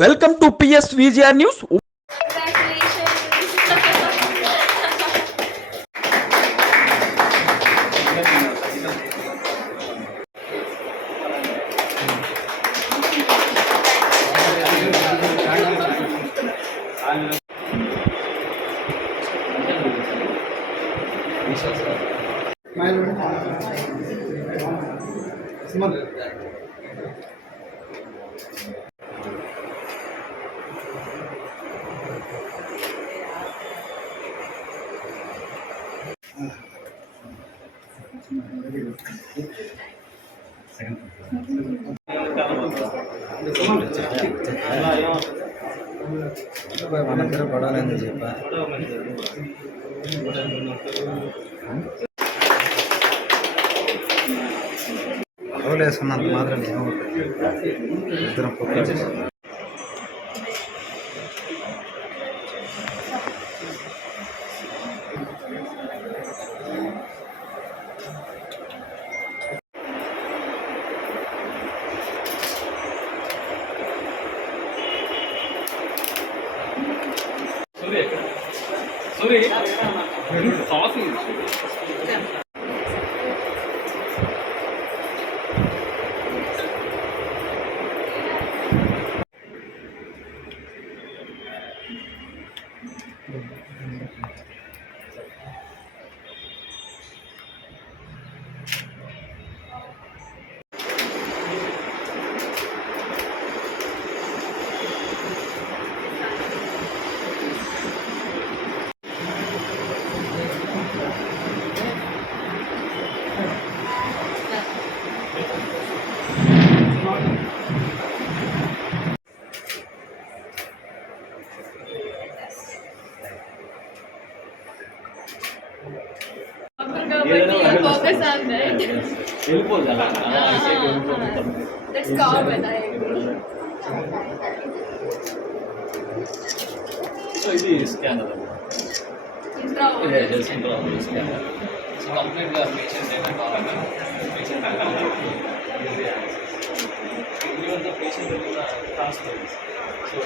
Welcome to PS VGR News. Congratulations. ஏதோ படம் இருந்துச்சு இப்போ அவளே சொன்ன மாதிரி ஞாபகம் 对 好好听 సో ఇది స్కానర్ జస్ట్ స్కానర్ సో కంప్లీట్గా పేషెంట్ ఏమైనా కావాలన్నా పేషెంట్ ఈవెన్ పేషెంట్ కూడా ట్రాన్స్ఫర్ సో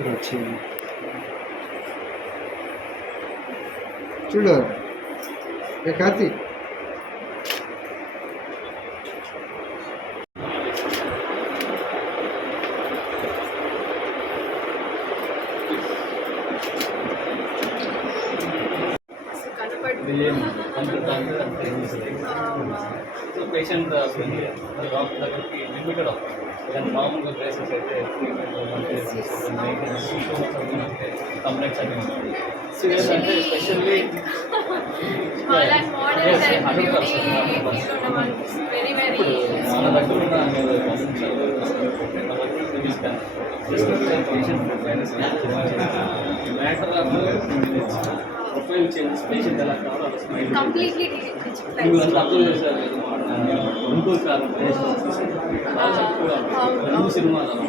রয়েছে চুড়ো একাধিক కానీ మామూలుగా ప్లేసెస్ అయితే కంప్లైంట్స్ అన్నీ సీరియస్ అంటే specially Modern, modern Yes, and 100%, beauty 100%. field ఉన్న వాళ్ళు very, very మన దగ్గర ఉన్న ప్రొఫైల్ చేంజ్ పేషెంట్ ఎలా కావాలో చేశారు రెండు సినిమాలు చాలా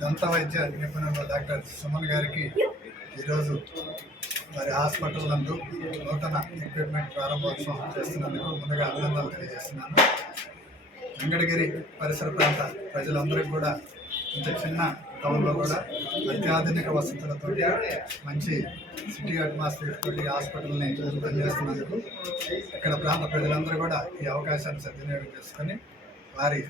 దంత వైద్య నిపుణులు డాక్టర్ సుమన్ గారికి ఈరోజు మరి హాస్పిటల్ నందు నూతన ఎక్విప్మెంట్ ప్రారంభోత్సవం చేస్తున్నందుకు ముందుగా అభినందనలు తెలియజేస్తున్నాను. వెంకటగిరి పరిసర ప్రాంత ప్రజలందరికీ కూడా ఇంత చిన్న టౌన్లో కూడా అత్యాధునిక వసతులతో మంచి సిటీ అట్మాస్ఫియర్ తోటి హాస్పిటల్ని పనిచేస్తున్నందుకు చేస్తున్నందుకు ఇక్కడ ప్రాంత ప్రజలందరూ కూడా ఈ అవకాశాన్ని సద్వినియోగం చేసుకొని వారి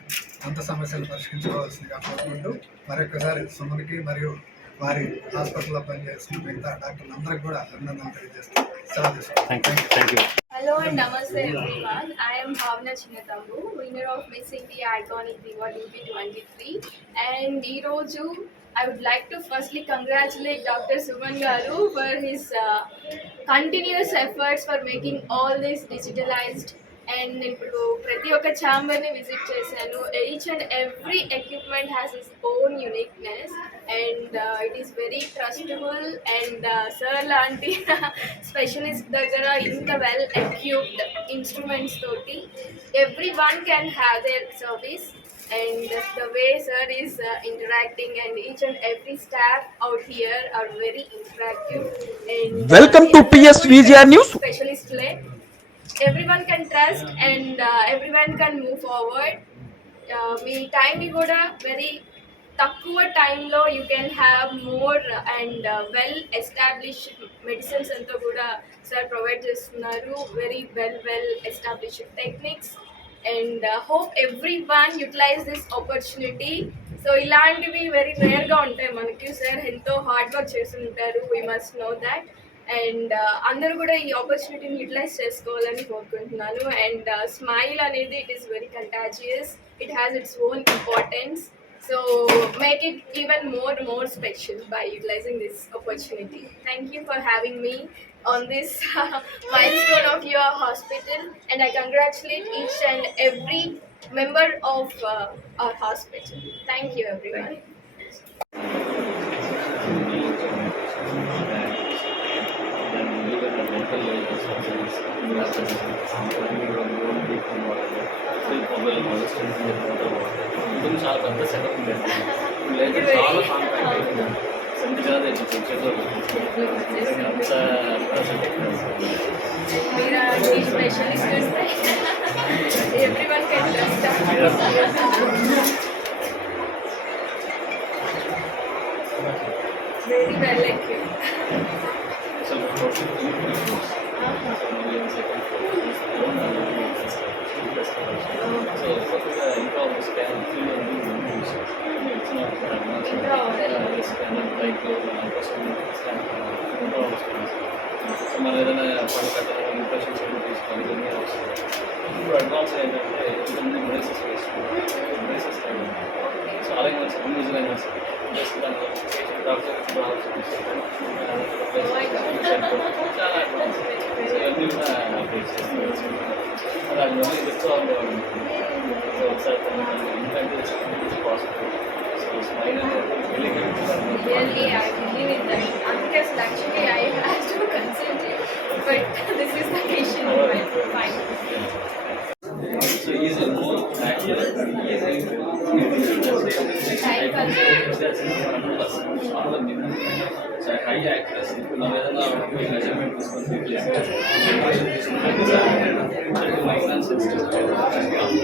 సొంత సమస్యలు పరిష్కరించుకోవాల్సిందిగా కోరుకుంటూ మరొకసారి సుమన్కి మరియు వారి హాస్పిటల్లో పనిచేస్తున్న మిగతా డాక్టర్లందరికీ కూడా అభినందనలు తెలియజేస్తాను thank you Hello and namaste everyone. I am Bhavna Chinnatambu, winner of Miss India Iconic Diva 2023. And Iroju, I would like to firstly congratulate Dr. Suman Garu for his uh, continuous efforts for making all this digitalized. And ఇప్పుడు ప్రతి ఒక్క ఛాంబర్ని visit చేశాను each and every equipment has its own uniqueness and it is very trustable and sir లాంటి specialist దగ్గర ఇంత well equipped instruments తోటి every one can have their service and the way sir is uh, interacting and each and every staff out here are very interactive and Welcome to PS VGR News. specialist led everyone can trust and everyone can move forward me time కూడా very తక్కువ టైంలో you can have more and well establish medicines అంతా కూడా sir provide చేస్తున్నారు. Very well well established techniques and hope every one utilize this opportunity so ఇలాంటివి very రేర్గా ఉంటాయి మనకి సార్ ఎంతో హార్డ్ వర్క్ చేస్తుంటారు. We must know that and అందరూ కూడా ఈ ఆపర్చునిటీని యూటిలైజ్ చేసుకోవాలని కోరుకుంటున్నాను. అండ్ స్మైల్ అనేది it is very contagious it has its own importance so make it even more more special by utilizing this opportunity thank you for having me on this milestone of your hospital. And I congratulate each and every member of uh, our hospital. Thank you everyone. ఇంకొంచెం చాలా పెద్ద setup ఉండేది అయితే చాలా compact అయిపోయింది సంఖ్య చేతిలో ఇప్పుడు అడ్వాన్స్ ఏంటంటే ఇంతమంది బ్రేసెస్ వేసుకుంటాం బ్రేసెస్ చాలా అయినా సార్ యూజువల్ అయినా సార్ జస్ట్ దాని పేషెంట్ డాక్టర్ ఇప్పుడు అవసరం చాలా అడ్వాన్స్ సో ఇవన్నీ కూడా అప్డేట్ చేస్తాం దానివల్ల చెప్తూ ఉండేవాళ్ళు సో ఒకసారి ఎందుకంటే పాసిబుల్ సో స్మైల్ అనేది వెళ్ళి Really, I believe in that. Because actually I had to consult you, Gracias. So high accuracy మనం ఏదైనా మెజర్మెంట్ తీసుకొని ప్లేస్ మైక్రాన్ సెన్సిటివ్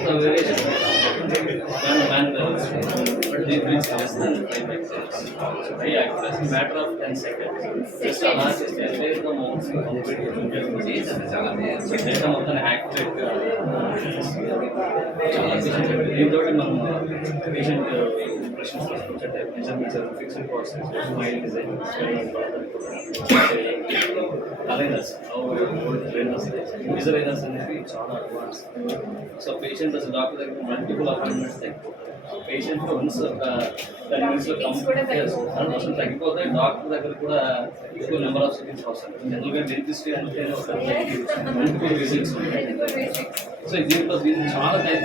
అంత వేరియేషన్ బట్ దీని గురించి చేస్తాను high accuracy matter of ten seconds just అలా చేస్తే ఎంతైతే మౌంట్స్ కంప్లీట్ సో డేటా మొత్తం యాక్యురేట్గా చాలా పేషెంట్ దీంతో మనం పేషెంట్ ఇంప్రెషన్స్ తీసుకుంటే measurements fixed process mile design aligners trainers విజువలైనర్స్ అనేది చాలా అడ్వాన్స్ సో పేషెంట్ అసలు డాక్టర్ దగ్గర మల్టిపుల్ అపాయింట్మెంట్స్ తగ్గిపోతాయి పేషెంట్ వన్స్ టెన్ మినిట్స్లో హండ్రెడ్ పర్సెంట్ తగ్గిపోతే డాక్టర్ దగ్గర కూడా ఎక్కువ నెంబర్ ఆఫ్ సిటీస్ వస్తాయి జనరల్గా డెంటిస్ట్ అంటే ఒక మల్టిపుల్ విజిట్స్ ఉంటాయి సో దీంట్లో దీన్ని చాలా టైప్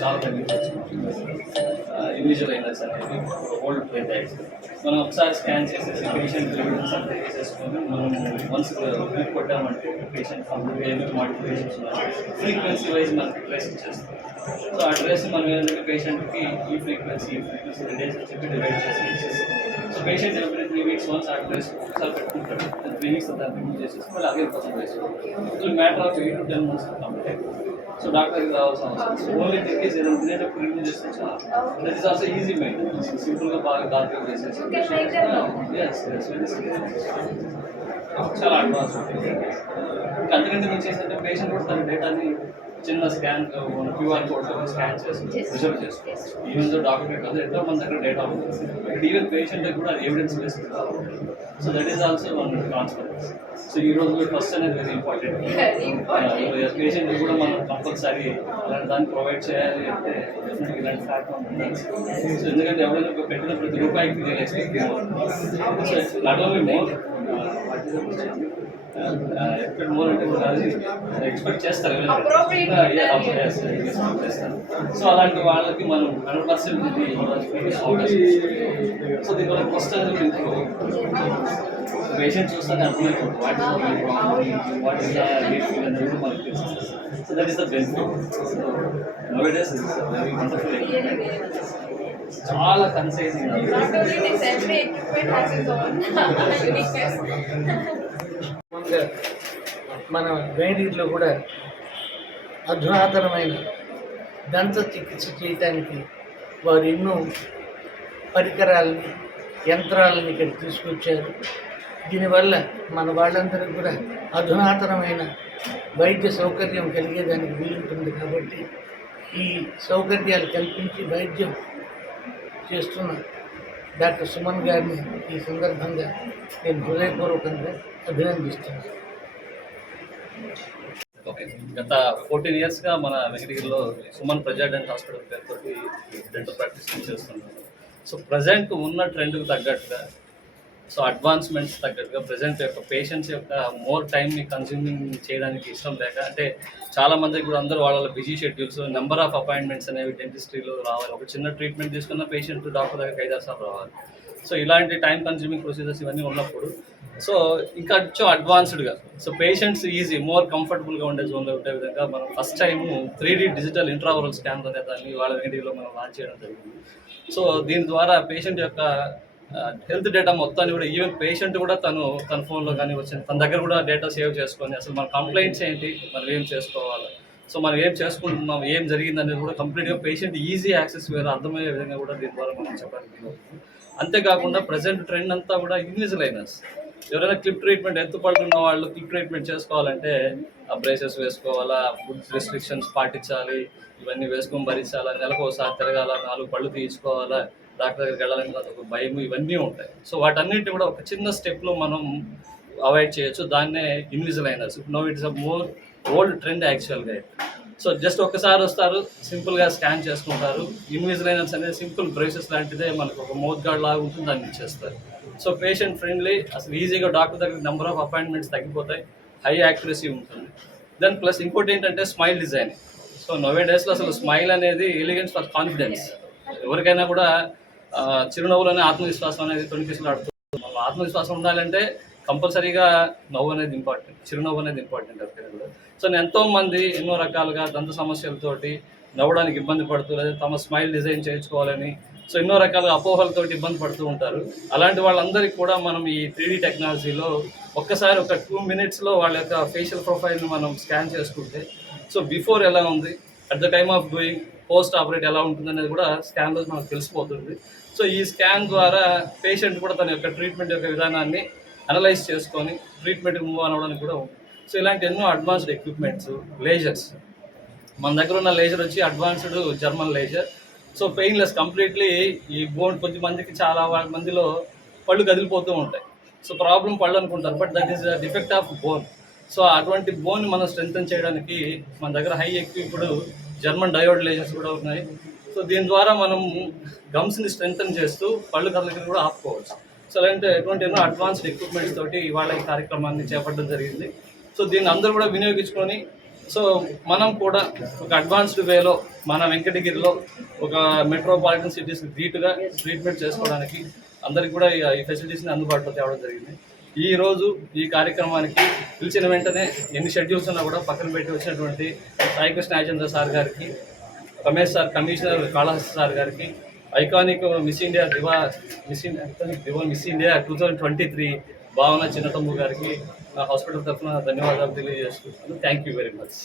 చాలా తగ్గించవచ్చు ఇండివిజువల్ అయినర్స్ అనేది ఓల్డ్ ప్లే టైప్స్ మనం ఒకసారి స్కాన్ చేసేసి పేషెంట్ ఎవిడెన్స్ అంతా చేసేసుకొని మనం వన్స్ క్లిక్ కొట్టామంటే పేషెంట్ కంప్లీట్ ఏమేమి మాడిఫికేషన్స్ ఉన్నాయి ఫ్రీక్వెన్సీ వైజ్ మనకి ట్రేస్ ఇచ్చేస్తాం సో ఆ ట్రేస్ మనం ఏంటంటే పేషెంట్కి ఈ ఫ్రీక్వెన్సీ ఈ ఫ్రీక్వెన్సీ డేస్ చెప్పి డివైడ్ చేసి ఇచ్చేస్తాం so patient every three weeks once ఆ ట్రేస్ ఒకసారి పెట్టుకుంటాడు. త్రీ వీక్స్ దాన్ని రిమూవ్ చేసేసి మళ్ళీ అదే కోసం వేసుకోవాలి so matter of eight to ten months complete అయిపోతుంది సో డాక్టర్ దగ్గర రావాల్సిన అవసరం ఓన్లీ థింగ్ ఇస్ ఏదైనా తినేటప్పుడు రిమూవ్ చేస్తే that is also easy mind సింపుల్గా బాగా గార్గిల్ చేసేసి. చాలా. అడ్వాన్స్ అంతకంటే మేము చేసేది పేషెంట్ కూడా తన డేటాని చిన్న స్కాన్ క్యూఆర్ కోడ్ స్కాన్ చేసి రిజర్వ్ చేసుకోవచ్చు ఈవెన్ దో డాక్యుమెంట్ అది ఎంతో మన దగ్గర డేటా ఉంటుంది. ఈవెన్ పేషెంట్ కూడా అది evidence based so that is also one transparence so ఈ రోజు ట్రస్ట్ అనేది వెరీ ఇంపార్టెంట్. పేషెంట్ కూడా మనం కంపల్సరీ అలాంటి దాన్ని ప్రొవైడ్ చేయాలి అంటే ఇలాంటి ప్లాట్ఫామ్ సో ఎందుకంటే ఎవరైనా ఒక పెట్టిన ప్రతి రూపాయికి నేను expect so not only more expect more అంటే ఎక్స్పెక్ట్ చేస్తారు సో అలాంటి వాళ్ళకి మనం హండ్రెడ్ పర్సెంట్ ఇది సో దీనివల్ల ఫస్ట్ అనేది పేషెంట్ చూస్తానే అర్థమైపోతుంది వాట్ వాట్ ఇస్ అనేది మనకి తెలుస్తుంది so that is the benefit so days very wonderful చాలా కన్సైజింగ్ Not మన వేడిలో కూడా అధునాతనమైన దంత చికిత్స చేయటానికి వారు ఎన్నో పరికరాలని యంత్రాలను ఇక్కడ తీసుకొచ్చారు. దీనివల్ల మన వాళ్ళందరికీ కూడా అధునాతనమైన వైద్య సౌకర్యం కలిగేదానికి వీలుంటుంది కాబట్టి ఈ సౌకర్యాలు కల్పించి వైద్యం చేస్తున్న డాక్టర్ సుమన్ గారిని ఈ సందర్భంగా నేను హృదయపూర్వకంగా అభినందిస్తున్నాను. ఓకే. గత ఫోర్టీన్ ఇయర్స్గా మన వెంకటగిరిలో సుమన్ ప్రజాడెంట్ హాస్పిటల్ పేరుతో డెంటల్ ప్రాక్టీస్ చేస్తున్నాం సో ప్రజెంట్ ఉన్న ట్రెండ్కి తగ్గట్టుగా సో అడ్వాన్స్మెంట్స్ తగ్గట్టుగా ప్రజెంట్ యొక్క పేషెంట్స్ యొక్క మోర్ టైంని కన్స్యూమింగ్ చేయడానికి ఇష్టం లేక అంటే చాలా మందికి కూడా అందరూ వాళ్ళ busy schedules number of appointments అనేవి డెంటిస్ట్రీలో రావాలి. ఒక చిన్న ట్రీట్మెంట్ తీసుకున్న పేషెంట్ డాక్టర్ దగ్గర ఐదారు సార్లు రావాలి. సో ఇలాంటి టైం కన్స్యూమింగ్ ప్రొసీజర్స్ ఇవన్నీ ఉన్నప్పుడు సో ఇంకా కొంచెం అడ్వాన్స్డ్గా సో పేషెంట్స్ ఈజీ మోర్ కంఫర్టబుల్గా ఉండే జోన్లో ఉండే విధంగా మనం first time three D digital intraoral scan అనే దాన్ని వాళ్ళ వెంకటగిరిలో మనం లాంచ్ చేయడం జరిగింది. సో దీని ద్వారా పేషెంట్ యొక్క హెల్త్ డేటా మొత్తాన్ని కూడా ఈవెన్ పేషెంట్ కూడా తను తన ఫోన్లో కానీ వచ్చింది తన దగ్గర కూడా డేటా సేవ్ చేసుకొని అసలు మన కంప్లైంట్స్ ఏంటి మనం ఏం చేసుకోవాలి? సో మనం ఏం చేసుకుంటున్నాం ఏం జరిగింది అనేది కూడా కంప్లీట్గా పేషెంట్ ఈజీ యాక్సెస్ వేరే అర్థమయ్యే విధంగా కూడా దీని ద్వారా మనం చెప్పడానికి అంతేకాకుండా ప్రజెంట్ ట్రెండ్ అంతా. కూడా ఇన్విజిలైనర్స్ ఎవరైనా క్లిప్ ట్రీట్మెంట్ ఎత్తుపడుతున్న వాళ్ళు క్లిప్ ట్రీట్మెంట్ చేసుకోవాలంటే ఆ బ్రేసెస్ వేసుకోవాలా ఫుడ్ రెస్ట్రిక్షన్స్ పాటించాలి ఇవన్నీ వేసుకొని భరించాలా నెలకు ఒకసారి తిరగాల నాలుగు పళ్ళు తీయించుకోవాలా డాక్టర్ దగ్గరికి వెళ్ళాలని ఒక భయం ఇవన్నీ ఉంటాయి. సో వాటన్నిటి కూడా ఒక చిన్న స్టెప్లో మనం అవాయిడ్ చేయొచ్చు. దాన్నే ఇన్విజిలైనర్స్ no it's uh more old trend యాక్చువల్గా సో జస్ట్ ఒక్కసారి వస్తారు సింపుల్గా స్కాన్ చేసుకుంటారు. ఇన్విజిలైనర్స్ అనేది సింపుల్ బ్రేసెస్ లాంటిదే మనకు ఒక మౌత్ గార్డ్ లాగా ఉంటుంది దాన్ని ఇచ్చేస్తారు. సో పేషెంట్ ఫ్రెండ్లీ అసలు ఈజీగా డాక్టర్ దగ్గర నెంబర్ ఆఫ్ అపాయింట్మెంట్స్ తగ్గిపోతాయి హై యాక్యురసీ ఉంటుంది. దెన్ ప్లస్ ఇంకోటి ఏంటంటే స్మైల్ డిజైన్ సో నోవే డేస్లో అసలు స్మైల్ అనేది ఎలిగెన్స్ ఫర్ కాన్ఫిడెన్స్ ఎవరికైనా కూడా చిరునవ్వులోనే ఆత్మవిశ్వాసం అనేది తొణికిసలాడుతుంది ఆత్మవిశ్వాసం ఉండాలంటే కంపల్సరీగా నవ్వు అనేది ఇంపార్టెంట్ చిరునవ్వు అనేది ఇంపార్టెంట్ ఎవరికైనా కూడా సో ఎంతో మంది ఎన్నో రకాలుగా దంత సమస్యలతోటి నవ్వడానికి ఇబ్బంది పడుతూ లేదా తమ స్మైల్ డిజైన్ చేయించుకోవాలని సో ఎన్నో రకాల అపోహలతో ఇబ్బంది పడుతూ ఉంటారు. అలాంటి వాళ్ళందరికీ కూడా మనం ఈ త్రీడీ టెక్నాలజీలో ఒక్కసారి ఒక టూ మినిట్స్లో వాళ్ళ యొక్క ఫేషియల్ ప్రొఫైల్ని మనం స్కాన్ చేసుకుంటే సో బిఫోర్ ఎలా ఉంది at the time of doing post operate ఎలా ఉంటుంది అనేది కూడా స్కాన్లో మనకు తెలిసిపోతుంది. సో ఈ స్కాన్ ద్వారా పేషెంట్ కూడా తన యొక్క ట్రీట్మెంట్ యొక్క విధానాన్ని అనలైజ్ చేసుకొని ట్రీట్మెంట్కి మూవ్ అవ్వడానికి కూడా సో ఇలాంటి ఎన్నో అడ్వాన్స్డ్ ఎక్విప్మెంట్స్ లేజర్స్ మన దగ్గర ఉన్న లేజర్ వచ్చి advanced German laser so painless completely ఈ బోన్ కొద్ది మందికి చాలా మందిలో పళ్ళు కదిలిపోతూ ఉంటాయి. సో ప్రాబ్లం పళ్ళు అనుకుంటారు but that is defect of bone so అటువంటి బోన్ మనం స్ట్రెంగ్తన్ చేయడానికి మన దగ్గర high equipped German diode lasers కూడా ఉన్నాయి. సో దీని ద్వారా మనం గమ్స్ని స్ట్రెంగ్తన్ చేస్తూ పళ్ళు కదలికను కూడా ఆపుకోవచ్చు. సో అలాంటి ఎటువంటి ఎన్నో అడ్వాన్స్డ్ ఎక్విప్మెంట్స్ తోటి ఇవాళ ఈ కార్యక్రమాన్ని చేపట్టడం జరిగింది. సో దీన్ని అందరూ కూడా వినియోగించుకొని సో మనం కూడా ఒక అడ్వాన్స్డ్ వేలో మన వెంకటగిరిలో ఒక మెట్రోపాలిటన్ సిటీస్ ధీటుగా ట్రీట్మెంట్ చేసుకోవడానికి అందరికి కూడా ఈ- ఫెసిలిటీస్ని అందుబాటులో తేవడం జరిగింది. ఈ రోజు ఈ కార్యక్రమానికి పిలిచిన వెంటనే ఎన్ని షెడ్యూల్స్ ఉన్నా కూడా పక్కన పెట్టి వచ్చినటువంటి సాయికృష్ణ యాచంద్ర సార్ గారికి Ramesh sir commissioner Kalahasti sir గారికి iconic miss India diva miss India diva miss India two thousand twenty three Bhavana Chinnathammu గారికి నా హాస్పిటల్ తరఫున ధన్యవాదాలు తెలియజేస్తున్నాను. Thank you very much